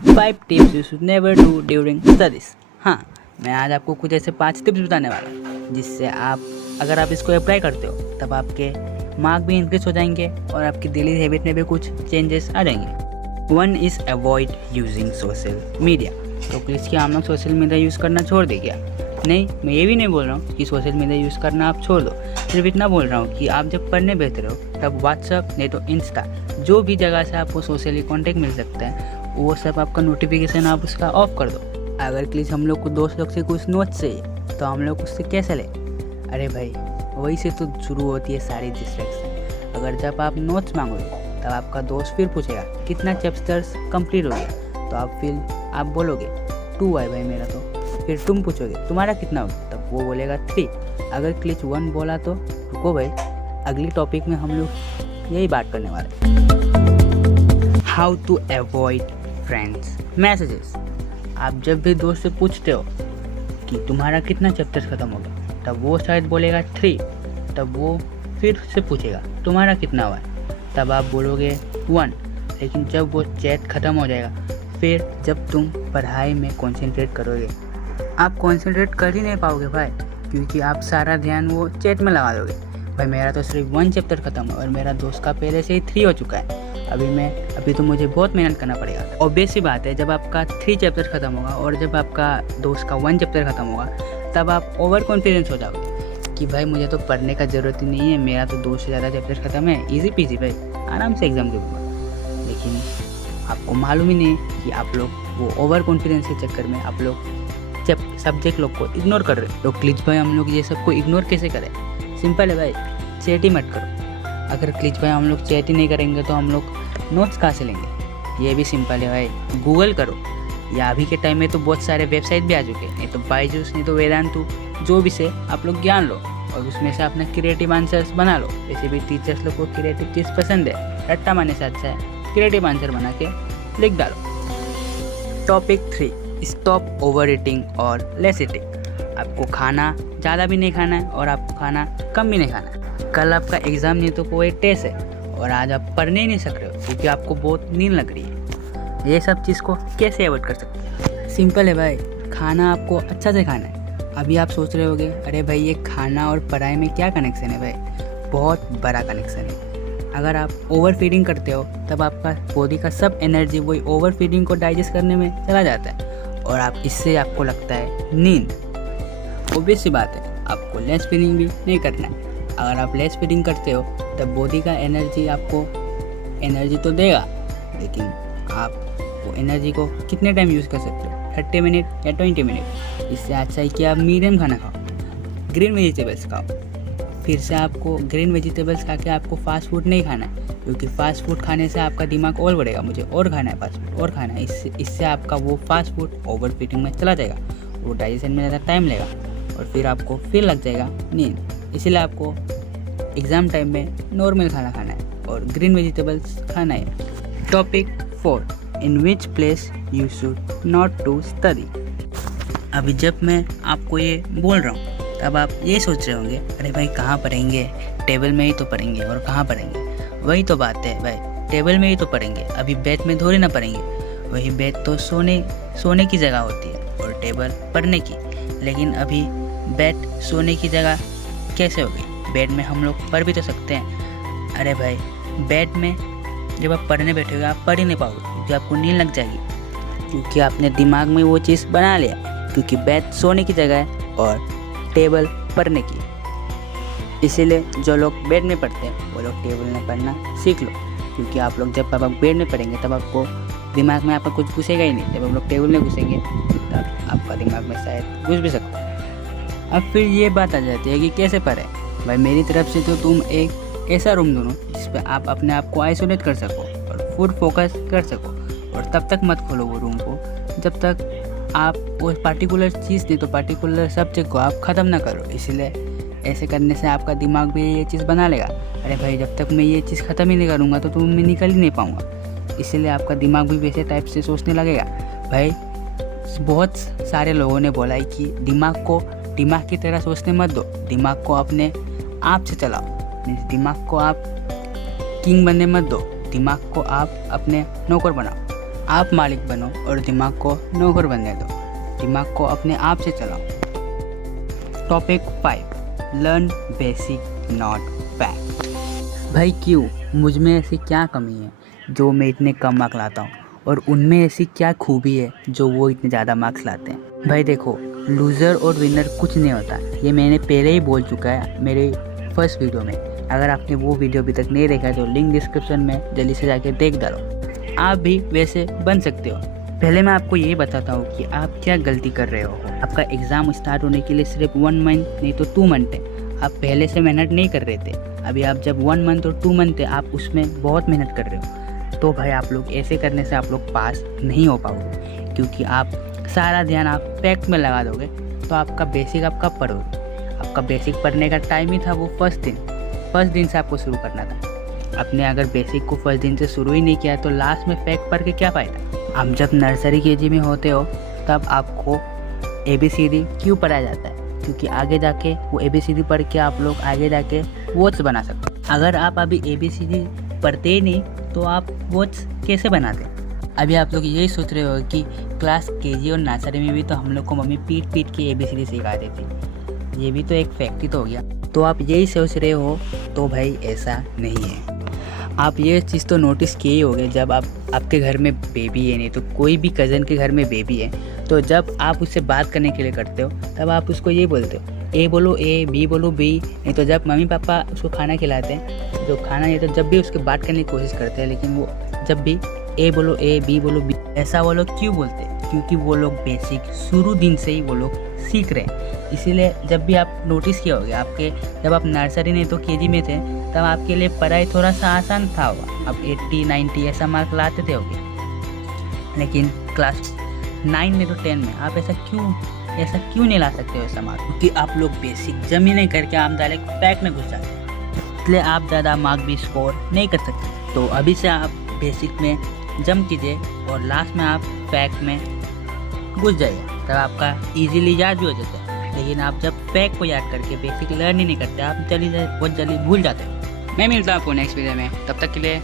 5 tips you should never do during studies. हाँ, मैं आज आपको कुछ ऐसे 5 टिप्स बताने वाला हूँ जिससे आप अगर आप इसको अप्लाई करते हो तब आपके मार्क भी इंक्रीज हो जाएंगे और आपकी डेली हैबिट में भी कुछ चेंजेस आ जाएंगे। 1 is avoid using social media. तो प्लीज़ क्या हम लोग सोशल मीडिया यूज़ करना छोड़ दें क्या? नहीं, मैं ये भी नहीं बोल रहा हूँ कि सोशल मीडिया यूज़ करना आप छोड़ दो। सिर्फ इतना बोल रहा हूँ कि आप जब पढ़ने बैठते रहो तब व्हाट्सअप नहीं तो इंस्टा, जो भी जगह से आपको सोशली कॉन्टेक्ट मिल सकता है वो सब आपका नोटिफिकेशन आप उसका ऑफ कर दो। अगर प्लीज़ हम लोग को दोस्त लोग से कुछ नोट्स चाहिए तो हम लोग उससे कैसे लें? अरे भाई, वही से तो शुरू होती है सारी डिस्ट्रैक्शन। अगर जब आप नोट्स मांगोगे तब आपका दोस्त फिर पूछेगा कितना चैप्टर्स कंप्लीट हो गया, तो आप बोलोगे 2 है भाई मेरा। तो फिर तुम पूछोगे तुम्हारा कितना हो गया, तब वो बोलेगा 3। अगर क्लिच 1 बोला तो रुको भाई, अगली टॉपिक में हम लोग यही बात करने वाले हैं। How to avoid friends messages. आप जब भी दोस्त से पूछते हो कि तुम्हारा कितना चैप्टर्स खत्म हो गया, तब वो शायद बोलेगा 3। तब वो फिर से पूछेगा तुम्हारा कितना हुआ है, तब आप बोलोगे 1। लेकिन जब वो चैट ख़त्म हो जाएगा, फिर जब तुम पढ़ाई में कंसंट्रेट करोगे, आप कंसंट्रेट कर ही नहीं पाओगे भाई, क्योंकि आप सारा ध्यान वो चैट में लगा दोगे। भाई मेरा तो सिर्फ 1 चैप्टर ख़त्म है और मेरा दोस्त का पहले से ही 3 हो चुका है। अभी तो मुझे बहुत मेहनत करना पड़ेगा। ऑब्वियस सी बात है, जब आपका 3 चैप्टर ख़त्म होगा और जब आपका दोस्त का 1 चैप्टर ख़त्म होगा, तब आप ओवर कॉन्फिडेंस हो जाओगे कि भाई मुझे तो पढ़ने का ज़रूरत ही नहीं है, मेरा तो 2 से ज़्यादा चैप्टर ख़त्म है, ईजी पीजी भाई, आराम से एग्ज़ाम दूंगा। लेकिन आपको मालूम ही नहीं कि आप लोग वो ओवर कॉन्फिडेंस के चक्कर में आप लोग सब्जेक्ट लोग को इग्नोर कर रहे हो। तो क्लिच भाई हम लोग ये सबको इग्नोर कैसे करें? सिंपल है भाई, चैट ही मत करो। अगर क्लिच भाई हम लोग चैट ही नहीं करेंगे तो हम लोग नोट्स कहाँ से लेंगे? ये भी सिंपल है भाई, गूगल करो। या अभी के टाइम में तो बहुत सारे वेबसाइट भी आ चुके हैं, नहीं तो बायजूस नहीं तो वेदांतु, जो भी से आप लोग ज्ञान लो और उसमें से अपने क्रिएटिव आंसर्स बना लो। वैसे भी टीचर्स लोग को क्रिएटिव चीज़ पसंद है, रट्टा मारने से अच्छा है क्रिएटिव आंसर बना के लिख डालो। टॉपिक 3, स्टॉप ओवर ईटिंग और लेस ईटिंग। आपको खाना ज़्यादा भी नहीं खाना है और आपको खाना कम भी नहीं खाना है। कल आपका एग्ज़ाम नहीं तो कोई टेस्ट है और आज आप पढ़ने ही नहीं सक रहे हो क्योंकि आपको बहुत नींद लग रही है। ये सब चीज़ को कैसे अवॉइड कर सकते हैं? सिंपल है भाई, खाना आपको अच्छा से खाना है। अभी आप सोच रहे होगे अरे भाई ये खाना और पढ़ाई में क्या कनेक्शन है? भाई बहुत बड़ा कनेक्शन है। अगर आप ओवर फीडिंग करते हो तब आपका बॉडी का सब एनर्जी वही ओवर फीडिंग को डाइजेस्ट करने में चला जाता है और इससे आपको लगता है नींद। ऑब्वियस सी बात है, आपको लेस फीडिंग भी नहीं करना है। अगर आप लेस फीडिंग करते हो तब बॉडी का एनर्जी आपको एनर्जी तो देगा, लेकिन आप वो एनर्जी को कितने टाइम यूज़ कर सकते हो? 30 मिनट या 20 मिनट। इससे अच्छा है कि आप मीडियम खाना खाओ, ग्रीन वेजिटेबल्स खाओ। फिर से आपको ग्रीन वेजिटेबल्स खा के आपको फास्ट फूड नहीं खाना है, क्योंकि फास्ट फूड खाने से आपका दिमाग और बढ़ेगा, मुझे और खाना है फास्ट फूड और खाना है। इससे आपका वो फास्ट फूड ओवर फीडिंग में चला जाएगा, वो डाइजेशन में ज़्यादा टाइम लेगा और फिर आपको फिर लग जाएगा नींद। इसीलिए आपको एग्ज़ाम टाइम में नॉर्मल खाना खाना है और ग्रीन वेजिटेबल्स खाना है। Topic 4, in which place you should not to study. अभी जब मैं आपको ये बोल रहा हूँ तब आप ये सोच रहे होंगे अरे भाई कहाँ पढ़ेंगे, टेबल में ही तो पढ़ेंगे और कहाँ पढ़ेंगे? वही तो बात है भाई, टेबल में ही तो पढ़ेंगे, अभी बेड में थोड़ी ना पढ़ेंगे। वही बेड तो सोने की जगह होती है और टेबल पढ़ने की। लेकिन अभी बेड सोने की जगह कैसे हो गई? बेड में हम लोग पढ़ भी तो सकते हैं। अरे भाई बेड में जब आप पढ़ने बैठोगे आप पढ़ ही नहीं पाओगे क्योंकि आपको नींद लग जाएगी, क्योंकि आपने दिमाग में वो चीज़ बना लिया, क्योंकि बेड सोने की जगह है और टेबल पढ़ने की। इसीलिए जो लोग बेड में पढ़ते हैं वो लोग टेबल में पढ़ना सीख लो, क्योंकि आप लोग जब आप बेड में पढ़ेंगे तब आपको दिमाग में आपका कुछ घुसेगा ही नहीं। जब आप लोग टेबल में घुसेंगे तब आपका दिमाग में शायद घुस भी सकता है। अब फिर ये बात आ जाती है कि कैसे पढ़ें? भाई मेरी तरफ से तो तुम एक ऐसा रूम ढूंढो जिस पर आप अपने आप को आइसोलेट कर सको और फुल फोकस कर सको, और तब तक मत खोलो वो रूम को जब तक आप वो पार्टिकुलर चीज़ नहीं तो पार्टिकुलर सब्जेक्ट को आप ख़त्म ना करो। इसलिए ऐसे करने से आपका दिमाग भी ये चीज़ बना लेगा अरे भाई जब तक मैं ये चीज़ ख़त्म ही नहीं करूँगा तो मैं निकल ही नहीं पाऊँगा। इसलिए आपका दिमाग भी वैसे टाइप से सोचने लगेगा। भाई बहुत सारे लोगों ने बोला है कि दिमाग को दिमाग की तरह सोचने मत दो, दिमाग को अपने आप से चलाओ। मीन्स दिमाग को आप किंग बनने मत दो, दिमाग को आप अपने नौकर बनाओ। आप मालिक बनो और दिमाग को नौकर बनने दो। दिमाग को अपने आप से चलाओ। Topic 5, learn basic not fact. भाई क्यों, मुझ में ऐसी क्या कमी है जो मैं इतने कम मार्क्स लाता हूँ, और उनमें ऐसी क्या खूबी है जो वो इतने ज़्यादा मार्क्स लाते हैं। भाई देखो, लूज़र और विनर कुछ नहीं होता, ये मैंने पहले ही बोल चुका है मेरे फर्स्ट वीडियो में। अगर आपने वो वीडियो अभी तक नहीं देखा तो लिंक डिस्क्रिप्शन में जल्दी से जाके देख डालो। आप भी वैसे बन सकते हो। पहले मैं आपको ये बताता हूँ कि आप क्या गलती कर रहे हो। आपका एग्ज़ाम स्टार्ट होने के लिए सिर्फ 1 मंथ नहीं तो 2 मंथ है। आप पहले से मेहनत नहीं कर रहे थे, अभी आप जब 1 मंथ और 2 मंथ है आप उसमें बहुत मेहनत कर रहे हो। तो भाई आप लोग ऐसे करने से आप लोग पास नहीं हो पाओगे, क्योंकि आप सारा ध्यान आप फैक्ट में लगा दोगे तो आपका बेसिक आप कब पढ़ोगे। आपका बेसिक पढ़ने का टाइम ही था वो फर्स्ट दिन से आपको शुरू करना था। आपने अगर बेसिक को फर्स्ट दिन से शुरू ही नहीं किया तो लास्ट में फैक्ट पढ़ के क्या फ़ायदा। आप जब नर्सरी केजी में होते हो तब आपको ABCD क्यों पढ़ाया जाता है, क्योंकि आगे जाके वो ABCD पढ़ के आप लोग आगे जाके वर्ड्स बना सकते हो। अगर आप अभी ABCD पढ़ते ही नहीं तो आप वर्ड्स कैसे बनाते। अभी आप लोग यही सोच रहे हो कि क्लास KG और नर्सरी में भी तो हम लोग को मम्मी पीट के ABCD सिखाती थी, ये भी तो एक फैक्ट ही तो हो गया। तो आप यही सोच रहे हो, तो भाई ऐसा नहीं है। आप ये चीज़ तो नोटिस किए ही होंगे, जब आपके घर में बेबी है, नहीं तो कोई भी कज़न के घर में बेबी है, तो जब आप उससे बात करने के लिए करते हो तब आप उसको ये बोलते हो, A बोलो A, B बोलो B। नहीं तो जब मम्मी पापा उसको खाना खिलाते हैं, जो खाना नहीं तो जब भी उसके बात करने की कोशिश करते हैं, लेकिन वो जब भी A बोलो A, B बोलो B, ऐसा वो लोग क्यों बोलते हैं, क्योंकि वो लोग बेसिक शुरू दिन से ही वो लोग सीख रहे हैं। इसीलिए जब भी आप नोटिस किया होगा, आपके जब आप नर्सरी नहीं तो KG में थे तब आपके लिए पढ़ाई थोड़ा सा आसान था होगा, आप 80, 90 ऐसा मार्क लाते थे होगे। लेकिन क्लास 9 में तो 10 में आप ऐसा क्यों नहीं ला सकते हो ऐसा मार्क, क्योंकि आप लोग बेसिक जम ही नहीं करके आप डायरेक्ट फैक्ट में घुस जाते हैं, इसलिए आप ज़्यादा मार्क भी स्कोर नहीं कर सकते। तो अभी से आप बेसिक में जम कीजिए और लास्ट में आप फैक्ट में घुस जाइए, तब आपका इजीली याद भी हो जाता है। लेकिन आप जब फैक्ट को याद करके बेसिक लर्न ही नहीं करते, आप बहुत जल्दी भूल जाते हो। मैं मिलता हूँ आपको नेक्स्ट वीडियो में, तब तक के लिए